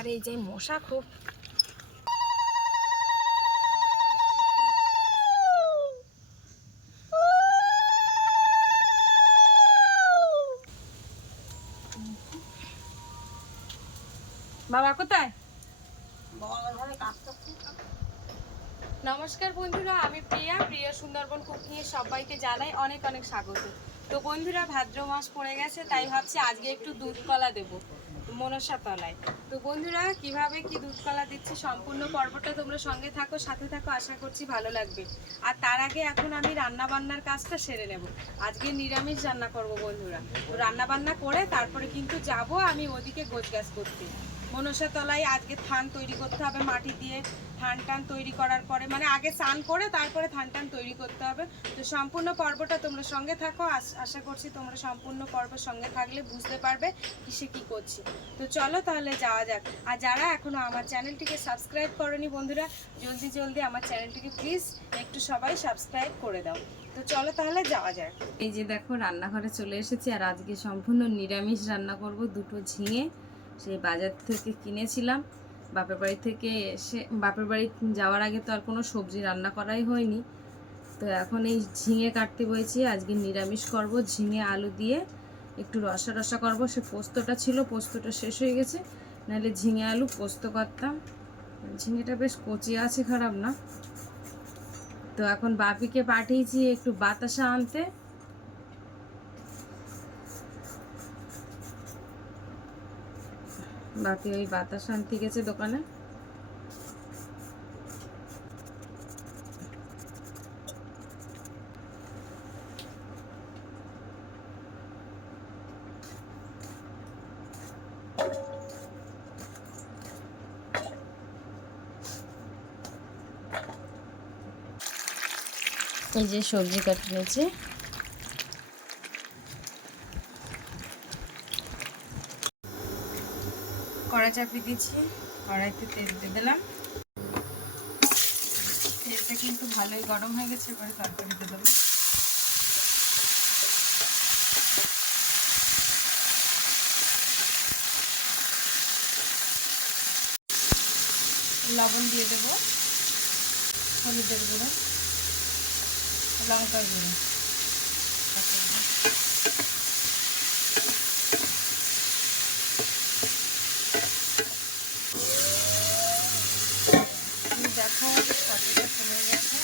আর এই যে মশা খুব। বাবা কোথায়? নমস্কার বন্ধুরা, আমি প্রিয়া। প্রিয়া সুন্দরবন কুকিং এর সবাইকে জানাই অনেক অনেক স্বাগত। তো বন্ধুরা, ভাদ্র মাস পড়ে গেছে, তাই ভাবছি আজকে একটু দুধ কলা দেবো। মনসা তলায় তো বন্ধুরা, কীভাবে কি দুধ কলা দিচ্ছি সম্পূর্ণ পর্বটা তোমরা সঙ্গে থাকো, সাথে থাকো, আশা করছি ভালো লাগবে। আর তার আগে এখন আমি রান্না বান্নার কাজটা সেরে নেব। আজকে নিরামিষ রান্না করব বন্ধুরা। তো রান্না বান্না করে তারপরে কিন্তু যাব আমি ওদিকে গোছ গাছ করতে। মনসা তলায় আজকে থান তৈরি করতে হবে মাটি দিয়ে। থান টান তৈরি করার পরে মানে আগে স্নান করে তারপরে থান টান তৈরি করতে হবে। তো সম্পূর্ণ পর্বটা তোমরা সঙ্গে থাকো। আশ- করছি তোমরা সম্পূর্ণ পর্ব সঙ্গে থাকলে বুঝতে পারবে কিসে কি করছি। তো চলো তাহলে যাওয়া যাক। আর যারা এখনও আমার চ্যানেলটিকে সাবস্ক্রাইব করনি বন্ধুরা, জলদি জলদি আমার চ্যানেলটিকে প্লিজ একটু সবাই সাবস্ক্রাইব করে দাও। তো চলো তাহলে যাওয়া যাক। এই যে দেখো, রান্নাঘরে চলে এসেছি। আর আজকে সম্পূর্ণ নিরামিষ রান্না করব দুটো ঝিঙে। সেই বাজার থেকে কিনেছিলাম। বাপের বাড়ি থেকে এসে, বাপের বাড়ি যাওয়ার আগে তো আর কোনো সবজি রান্না করাই হয়নি। তো এখন এই ঝিঙে কাটতে বলেছি, আজকে নিরামিষ করব। ঝিঙে আলু দিয়ে একটু রসা রসা করব। সে পোস্তটা ছিল, পোস্তটা শেষ হয়ে গেছে। নাহলে ঝিঙে আলু পোস্ত করতাম। ঝিঙেটা বেশ কচি আছে, খারাপ না। তো এখন বাপিকে পাঠিয়েছি একটু বাতাসা আনতে। বাপি ওই বাতাস আনতে গেছে দোকানে। এই যে সবজি কাটে নিয়েছি কড়া চাপিয়ে দিয়েছি, কড়াইতে তেল দিয়ে দিলাম। তেলটা কিন্তু ভালোই গরম হয়ে গেছে, এবারে তরকারিতে দেবো। লবণ দিয়ে দেবো, হলুদের গুঁড়ো, লঙ্কার গুঁড়ো তুমি দেখো কতটা কমে গেছে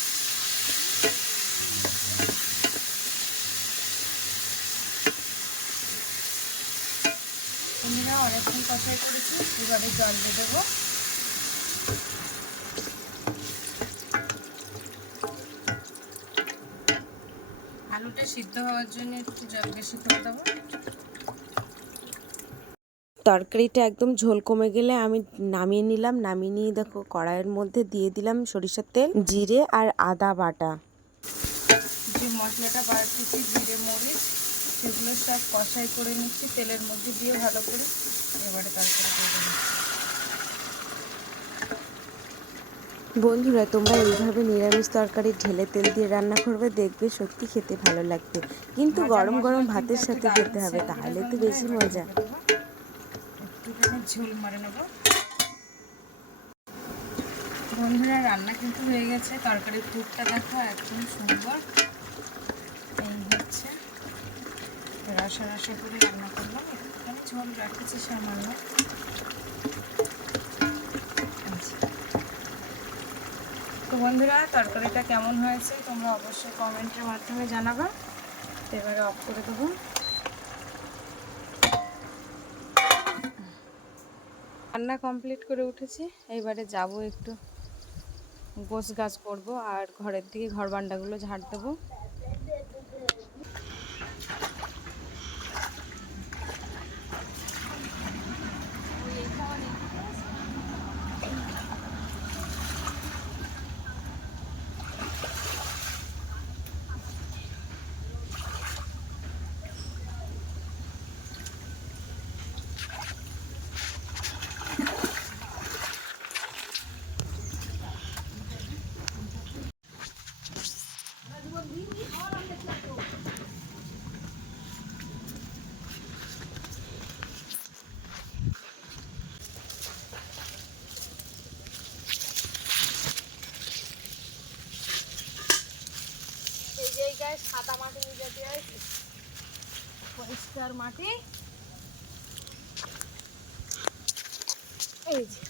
বন্ধুরা অনেকক্ষণ কষাই করেছি এবারে জল দিয়ে দেবো। আলুটা সিদ্ধ হওয়ার জন্য একটু জল বেশি করে দেবো। তরকারিটা একদম ঝোল কমে গেলে আমি নামিয়ে নিলাম। নামিয়ে নিয়ে দেখো কড়াইয়ের মধ্যে দিয়ে দিলাম সরিষার তেল জিরে আর আদা বাটা। যে মশলাটা বাড়তেছি জিরে মরিচ সেগুলো সব কষাই করে নিচ্ছি। তেলের মধ্যে দিয়ে ভালো করে এবারে তারপরে দিয়ে দেবো বন্ধুরা তোমরা এইভাবে নিরামিষ তরকারি ঢেলে তেল দিয়ে রান্না করবে দেখবে সত্যি খেতে ভালো লাগবে। কিন্তু গরম গরম ভাতের সাথে খেতে হবে তাহলে তো বেশি মজা। ঝোল মারে নেব। বন্ধুরা রান্না কিন্তু হয়ে গেছে। তরকারির পুরটা দেখো একদম সুন্দর। এই হচ্ছে রসা রসা করে রান্না করলাম। একটুখানি ঝোল রাখেছি সামান্য। বন্ধুরা, তরকারিটা কেমন হয়েছে তোমরা অবশ্যই কমেন্টের মাধ্যমে জানাবা। এবারে অফ করে দেবো। রান্না কমপ্লিট করে উঠেছি। এবারে যাব একটু গোছ গাছ করব আর ঘরের দিকে ঘর বান্ডাগুলো ঝাড় দেবো। পরিষ্কার মাটি। এই যে।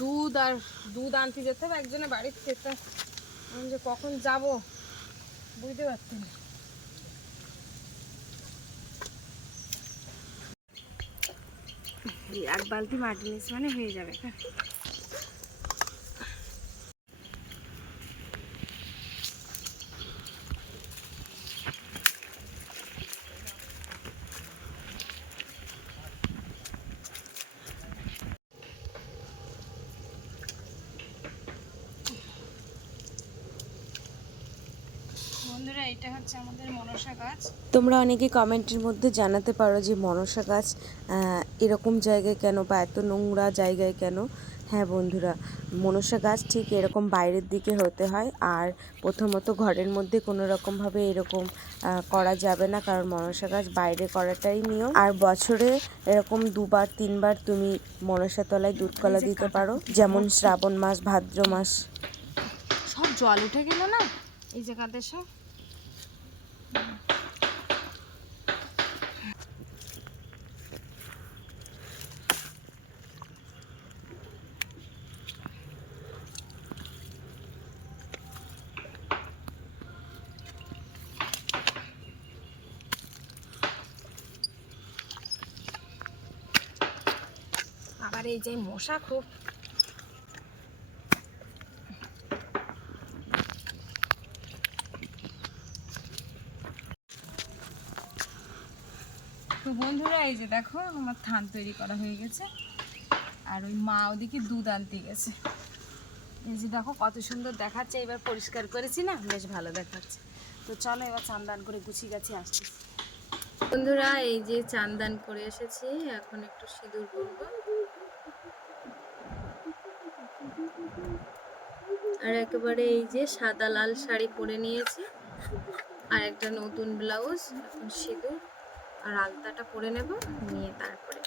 দুধ আর দুধ আনতে যেতে হবে একজনের বাড়ির থেকে আমি যে কখন যাব বুঝতে পারছি না। এক বালতি মাটি নিস মানে হয়ে যাবে। হ্যাঁ বন্ধুরা এটা হচ্ছে আমাদের মনসা গাছ তোমরা অনেকে কমেন্টের মধ্যে জানাতে পারো যে মনসা গাছ এরকম জায়গায় কেন বা এত নোংরা জায়গায় কেন? হ্যাঁ বন্ধুরা মনসা গাছ ঠিক এরকম বাইরের দিকে হতে হয় আর প্রথমত ঘরের মধ্যে কোনো রকমভাবে এরকম করা যাবে না কারণ মনসা গাছ বাইরে করাটাই নিয়ম। আর বছরে এরকম দুবার তিনবার তুমি মনসা তলায় দুধ কলা দিতে পারো। যেমন শ্রাবণ মাস ভাদ্র মাস। সব জল উঠে গেল না? এই জায়গাতে সব? আবার এই যে মশা খুব তো বন্ধুরা এই যে দেখো, আমার থান তৈরি করা হয়ে গেছে। আর ওই মা ওদিকে দুধ আনতে গেছে। এই যে দেখো, কত সুন্দর দেখাচ্ছে। এবার পরিষ্কার করেছি না, বেশ ভালো দেখাচ্ছে। তো চলো এবার চান্দান করে গুছিয়ে গেছি, আসছি। বন্ধুরা, এই যে চান্দান করে এসেছি, এখন একটু সিঁদুর করব আর একেবারে এই যে সাদা লাল শাড়ি পরে নিয়েছি। আর একটা নতুন ব্লাউজ, এখন সিঁদুর। আর আলতাটা পরে নেব, নিয়ে তারপরে।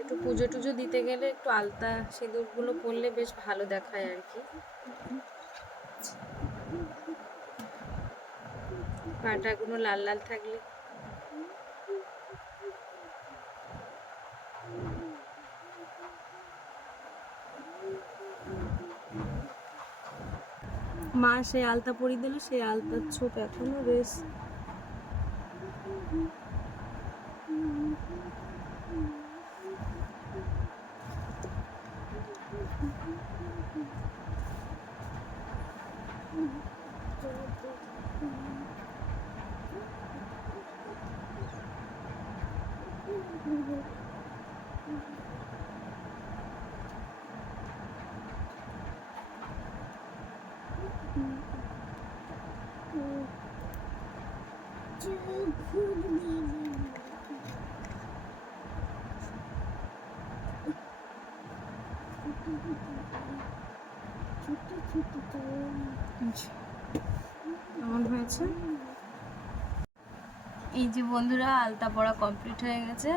একটু পুজো টুজো দিতে গেলে একটু আলতা সিঁদুরগুলো পরলে বেশ ভালো দেখায় আর কি। পাটাগুলো লাল লাল থাকলে মা সেই আলতা পরিয়ে দিল সেই আলতার ছোপ এখনও বেশ কেমন হয়েছে এই যে বন্ধুরা, আলতা পড়া কমপ্লিট হয়ে গেছে।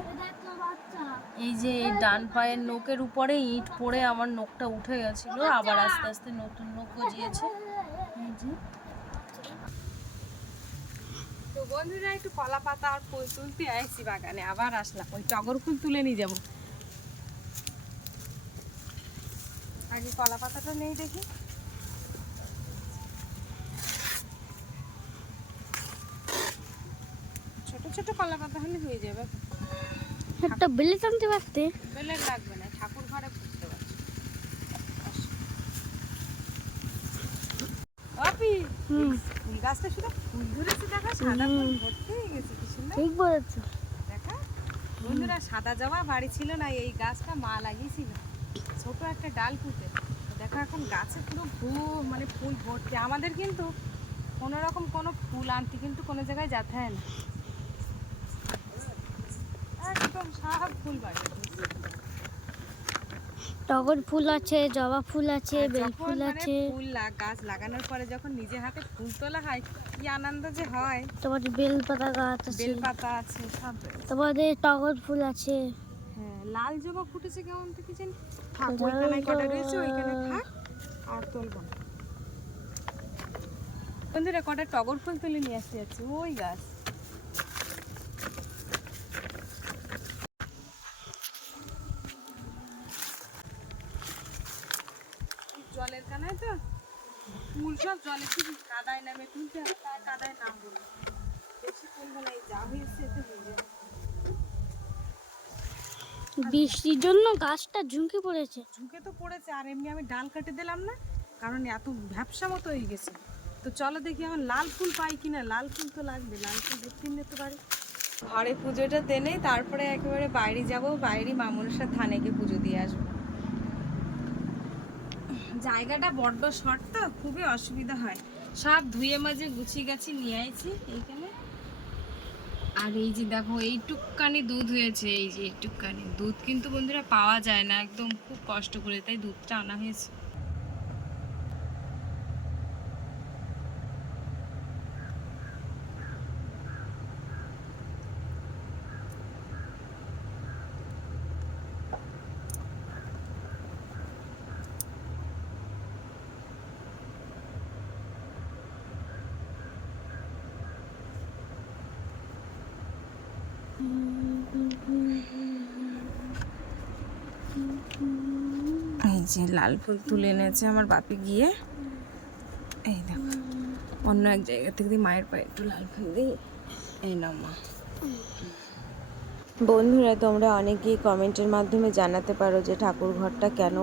এই যে এই ডান পায়ের নোকের উপরে ইট পড়ে আমার নোকটা উঠে গেছিল, আবার আস্তে আস্তে নতুন নোক গজিয়েছে। তো বন্ধুরা, একটু কলা পাতা আর ফুল তুলতে আইছি বাগানে, আবার আসলাম। ওই টগর ফুল তুলে নিয়ে যাব। আগে কলা পাতাটা নেই দেখি। ছোট কলা পাতা হলে হয়ে যাবে। একটা বেলে টানতে পারতে। বেলের লাগবে না ঠাকুর ঘরে ফুটতে পারছে আপি ফুল গাছটা শুধু ফুল ধরেছে দেখা সাদা ফুল ভর্তি হয়ে গেছে কি সুন্দর। ঠিক বলেছ। দেখা বন্ধুরা সাদা জবা বাড়ি ছিল না এই গাছটা মা লাগিয়েছিল। ছোট একটা ডাল পুঁতে। দেখো এখন গাছে পুরো ভু মানে ফুল ভর্তি। আমাদের কিন্তু কোনো রকম কোনো ফুল আনতে কিন্তু কোনো জায়গায় যাতে হয় না একদম সব ফুল বাড়ি টগর ফুল আছে জবা ফুল আছে বেল ফুল মানে আছে। ফুল গাছ লাগানোর পরে যখন নিজে হাতে ফুল তোলা হয় কি আনন্দ যে হয়। তোমাদের বেল পাতা গাছ আছে। বেলপাতা আছে সব। তোমাদের টগর ফুল আছে। হ্যাঁ লাল জবা ফুটেছে কেমন থেকে জানি থাক ওইখানে কটা রয়েছে ওইখানে থাক আর তুলবো না। বন্ধুরা কটা টগর ফুল তুলে নিয়ে আসতে যাচ্ছে ওই গাছ জলের কানায় তো ফুল সব জলে কি কাদায় নামে তুলতে হবে তার কাদায় নাম বলো বেশি তুলবো না এই যা হয়েছে হয়ে বৃষ্টির জন্য গাছটা ঝুঁকে পড়েছে। ঝুঁকে তো পড়েছে আর এমনি আমি ডাল কেটে দিলাম না কারণ এত ভ্যাপসা মতো হয়ে গেছে। তো চলো দেখি আমার লাল ফুল পাই কিনা লাল ফুল তো লাগবে লাল ফুল দেখতে নিতে পারি। ঘরে পুজোটা দেনে তারপরে একেবারে বাইরে যাব বাইরে মামুনের সাথে থানেকে পুজো দিয়ে আসব। জায়গাটা বড্ড শর্ট তো, খুবই অসুবিধা হয়। সব ধুয়ে মাঝে গুছিয়ে গেছি নিয়ে আইছি এইখানে। আর এই যে দেখো, এইটুকখানি দুধ হয়েছে, এই যে এইটুকখানি দুধ কিন্তু বন্ধুরা পাওয়া যায় না, একদম খুব কষ্ট করে, তাই দুধটা আনা হয়েছে। এই যে লাল ফুল তুলে এনেছে আমার বাপে গিয়ে। এই দেখো, অন্য এক জায়গা থেকে মায়ের পায়ে একটু লাল ফুল দিই। এই নাও মা। বন্ধুরা, তোমরা অনেকেই কমেন্টের মাধ্যমে জানাতে পারো যে ঠাকুর ঘরটা কেন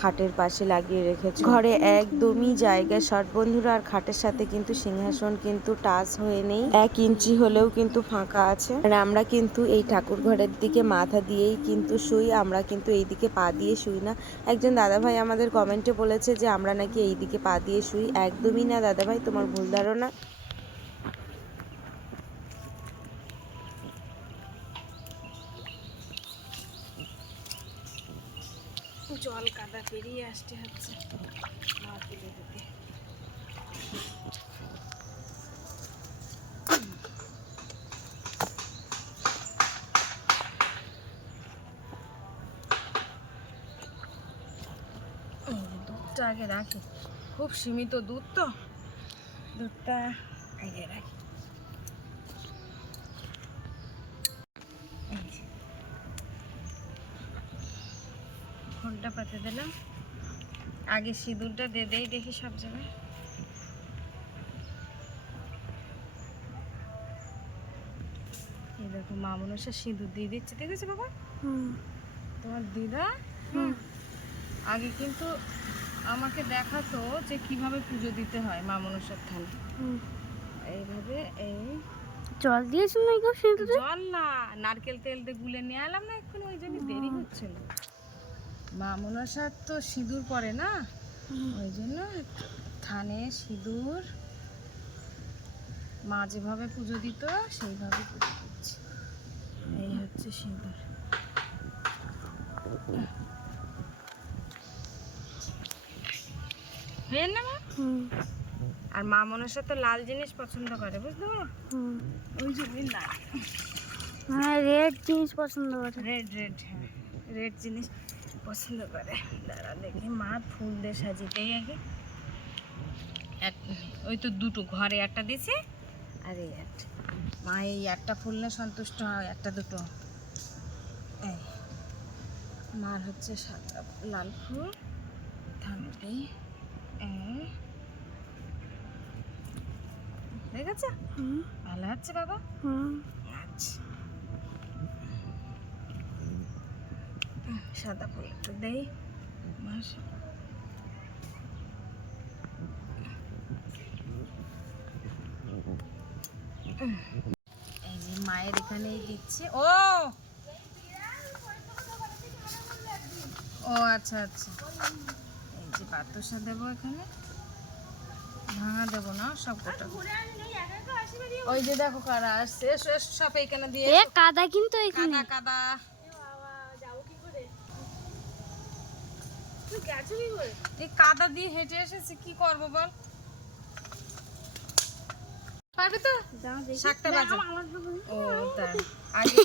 খাটের পাশে লাগিয়ে রেখেছে। ঘরে একদমই জায়গা শর্ট বন্ধুরা আর খাটের সাথে কিন্তু সিংহাসন কিন্তু টাচ হয়ে নেই। এক ইঞ্চি হলেও কিন্তু ফাঁকা আছে। আর আমরা কিন্তু এই ঠাকুর ঘরের দিকে মাথা দিয়েই কিন্তু শুই, আমরা কিন্তু এই দিকে পা দিয়ে শুই না। একজন দাদাভাই আমাদের কমেন্টে বলেছে যে, আমরা নাকি এই দিকে পা দিয়ে শুই। একদমই না দাদাভাই, তোমার ভুল ধারণা। জল কাদা পেরিয়ে আসতে হচ্ছে। তুলে দিতে। দুধটা আগে রাখি। খুব সীমিত দুধ তো। দুধটা আগে রাখি। ঘণ্টা দিলাম। আগে সিঁদুরটা দিয়ে দেই দেখি সব জায়গায়। এই দেখো মা মনসা সিঁদুর দিয়ে দিচ্ছে দেখেছ বাবা? তোমার দিদা? আগে কিন্তু আমাকে দেখাতো যে কীভাবে পুজো দিতে হয় মা মনসার থানে এইভাবে এই জল দিয়েছিল না জল না নারকেল তেল দিয়ে গুলে নিয়ে এলাম না এক্ষুনি ওই জন্য দেরি হচ্ছিল মা মনসার তো সিঁদুর পরে না? ওই জন্য থানে সিঁদুর মা যেভাবে পুজো দিত সেইভাবে পুজো দিচ্ছে। এই হচ্ছে সিঁদুর। হয়ে না মা? আর মা মনসা তো লাল জিনিস পছন্দ করে বুঝতে পারো ওই জন্যই লাল। হ্যাঁ রেড জিনিস পছন্দ করে। রেড রেড হ্যাঁ। রেড জিনিস। পছন্দ করে। দাঁড়া দেখি মা ফুল দিয়ে সাজিতেই আগে এক- ওই তো দুটো ঘরে একটা দিছে আর এই একটা। মা এই একটা ফুল নিয়ে সন্তুষ্ট হয় একটা দুটো। এই মার হচ্ছে সাদা লাল ফুল থামেতেই দেখেছ? হুম। ভালো আছে বাবা? হুম। আচ্ছা। সাদা ফুল একটু দেই। এই যে মায়ের এখানেই দিচ্ছে। ও! ও আচ্ছা আচ্ছা। এই যে বাতাসা দেবো এখানে। ভাঙা দেবো না সব কটা। ওই যে দেখো কারা আসছে। এসো এসো সব এইখানে দিয়ে কাদা কিন্তু এখানে। কাদা কাদা। এই কাদা দিয়ে হেঁটে এসেছি কি করব বল? পারবে তো? শাকটা বাজা। তো। ও তাই। আগে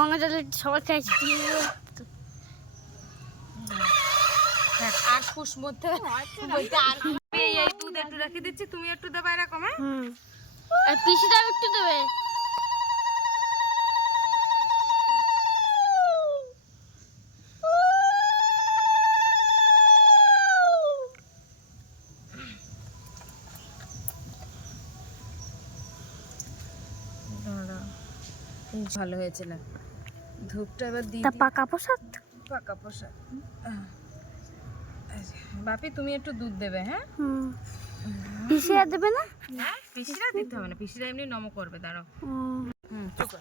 গঙ্গা জলে সবার খাইছি হ্যাঁ, আর মধ্যে এই দুধ একটু রেখে দিচ্ছি তুমি একটু দেবে এরকম হ্যাঁ? হুম। আর একটু দেবে। ভালো হয়েছে না। ধূপটা এবার দিই তা পাকা প্রসাদ? পাকা প্রসাদ। বাপি তুমি একটু দুধ দেবে হ্যাঁ? পিসিরা দেবে না? পিসিরা দিতে হবে না পিসিরা এমনি নম করবে দাঁড়াও। হুম। চুপ কর।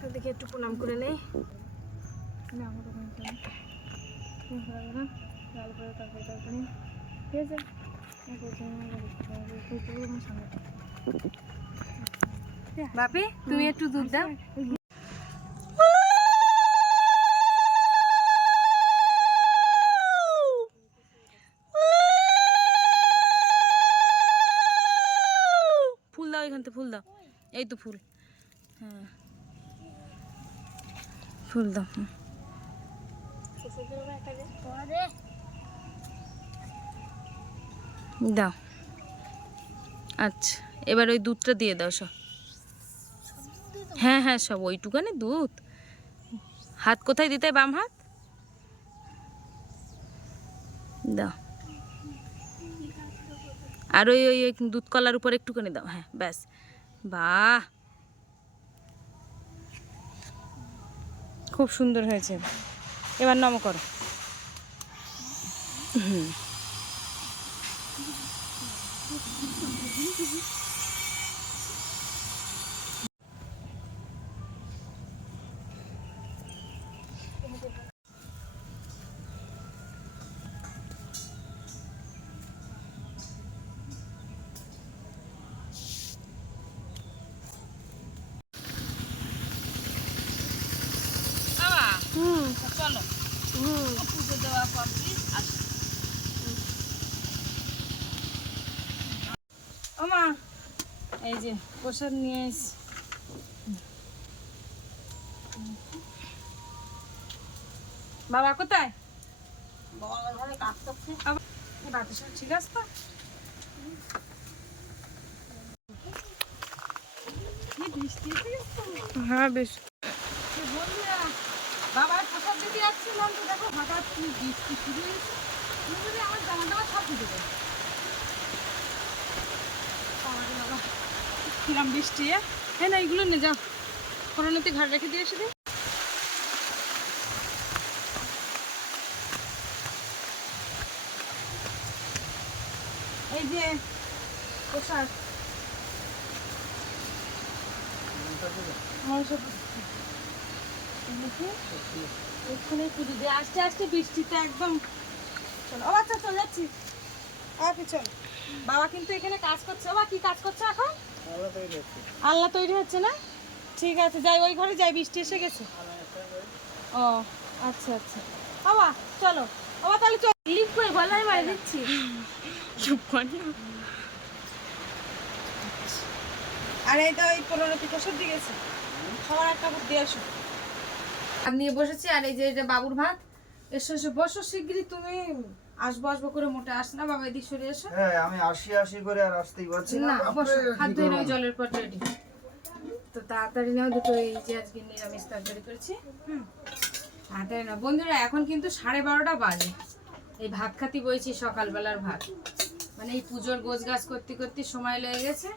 তো দেখি একটু প্রণাম করে নেই। বাপি তুমি একটু দুধ দাও। ফুল দাও এখান থেকে ফুল দাও। এই তো ফুল। হ্যাঁ। ফুল দাও। দাও। আচ্ছা এবার ওই দুধটা দিয়ে দাও, সব। হ্যাঁ হ্যাঁ সব ওইটুকানি দুধ। হাত কোথায় দিতে? বাম হাত? দাও। আর ওই ওই দুধ কলার উপর একটুখানি দাও হ্যাঁ ব্যাস। বাহ! খুব সুন্দর হয়েছে। এবার নম করো। হুম এই যে প্রসাদ নিয়ে এসছি বাবা কোথায়? বাবা, ঠিক আছে তো? এসে? হ্যাঁ বেশ। বন্ধুরা, বাবার প্রসাদ দিতে যাচ্ছিলাম তো দেখো হঠাৎ কি বৃষ্টি শুরু হয়েছে আমার জামা জামা সব ভিজে দেবে বাবারে বাবা, কিরম বৃষ্টি? হ্যাঁ না, এগুলো নিয়ে যাও। করোনাতে ঘর রেখে দিয়ে এসে এই যে দেখি এক্ষুনি পুজো দিয়ে আস্তে আস্তে বৃষ্টিতে একদম। চলো, ও আচ্ছা চলে যাচ্ছি। ওকে চল বাবা কিন্তু এখানে কাজ করছে। বাবা কি কাজ করছে এখন? আল্লাহ তৈরি হচ্ছে। না? ঠিক আছে যাই ওই ঘরে যাই বৃষ্টি এসে গেছে। ও আচ্ছা আচ্ছা। বাবা চলো। বাবা তাহলে চল। লিক করে গলায় মারি দিচ্ছি। চুপ করি। আর এইটা ওই পনেরো প্রসাদ দিয়ে গেছে। সবার একটা করে দিয়ে আসো। ভাত নিয়ে বসেছি আর এই যে এটা বাবুর ভাত এসো এসো বসো শিগগিরই তুমি আসব আসব করে মোটে আস না বাবা এদিক সরে এসো। হ্যাঁ আমি আসি আসি করে আর আসতেই পারছি না। খাদ্য জলের রেডি তো তাড়াতাড়ি নাও দুটো এই যে আজকে নিরামিষ তরকারি করেছি হুম। তাড়াতাড়ি না বন্ধুরা এখন কিন্তু সাড়ে বারোটা বাজে। এই ভাত খাতি বইছি সকালবেলার ভাত। মানে এই পুজোর গোছ গাছ করতে করতে সময় লেগে গেছে।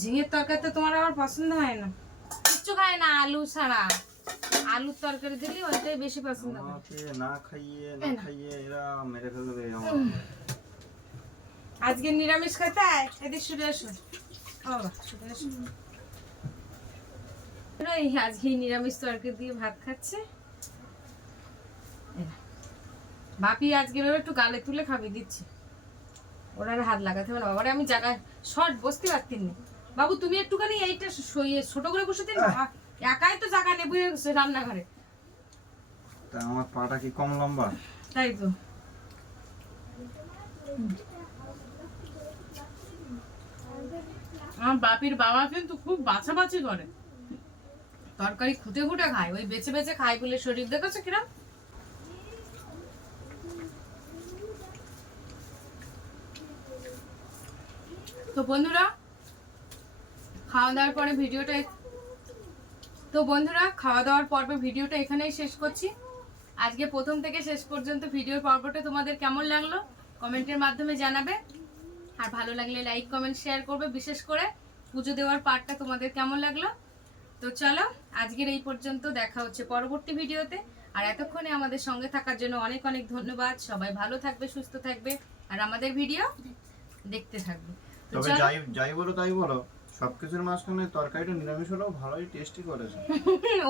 ঝিঙের তরকারি তো তোমার আবার পছন্দ হয় না। কিচ্ছু খায় না আলু ছাড়া। আলুর তরকারি দিলি ওইটাই বেশি পছন্দ আমাকে না খাইয়ে না খাইয়ে এরা মেরে ফেলবে আজকে নিরামিষ খেতে এদিক এসো। এই আজকে নিরামিষ তরকারি দিয়ে ভাত খাচ্ছে। বাপি আজকে ওরা একটু গালে তুলে খাবি দিচ্ছি। ওরা আর হাত লাগাতে হবে না। বাবারে আমি জায়গায় শর্ট বসতে পারতেন। না বাবু তুমি একটুখানি এইটা সইয়ে ছোট করে বসে দিন না। একাই তো জায়গা নেব রান্নাঘরে। তা আমার পাটা কি কম লম্বা? তাই তো। আমার বাপির বাবা কিন্তু খুব বাছাবাছি করে। তরকারি খুঁটে খুঁটে খায় ওই বেছে বেছে খায় বলে শরীর। দেখেছ কিরম? তো বন্ধুরা খাওয়া দাওয়ার পরে ভিডিওটা তো বন্ধুরা খাওয়া দাওয়ার পর্বে ভিডিওটা এখানেই শেষ করছি। আজকে প্রথম থেকে শেষ পর্যন্ত ভিডিওর পর্বটা তোমাদের কেমন লাগল কমেন্টের মাধ্যমে জানাবে। আর ভালো লাগলে লাইক কমেন্ট শেয়ার করবে। বিশেষ করে পুজো দেওয়ার পার্টটা তোমাদের কেমন লাগল? তো চলো আজকের এই পর্যন্ত দেখা হচ্ছে পরবর্তী ভিডিওতে। আর এতক্ষণে আমাদের সঙ্গে থাকার জন্য অনেক অনেক ধন্যবাদ। সবাই ভালো থাকবে সুস্থ থাকবে। আর আমাদের ভিডিও দেখতে থাকবে। তবে যাই যাই বলো তাই বলো। সবকিছুর মাঝখানে তরকারিটা নিরামিষ হলেও ভালোই টেস্টি করেছে।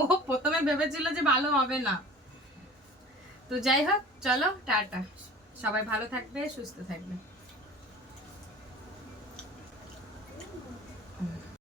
ও প্রথমে ভেবেছিল যে ভালো হবে না। তো যাই হোক, চলো, টাটা। সবাই ভালো থাকবে, সুস্থ থাকবে।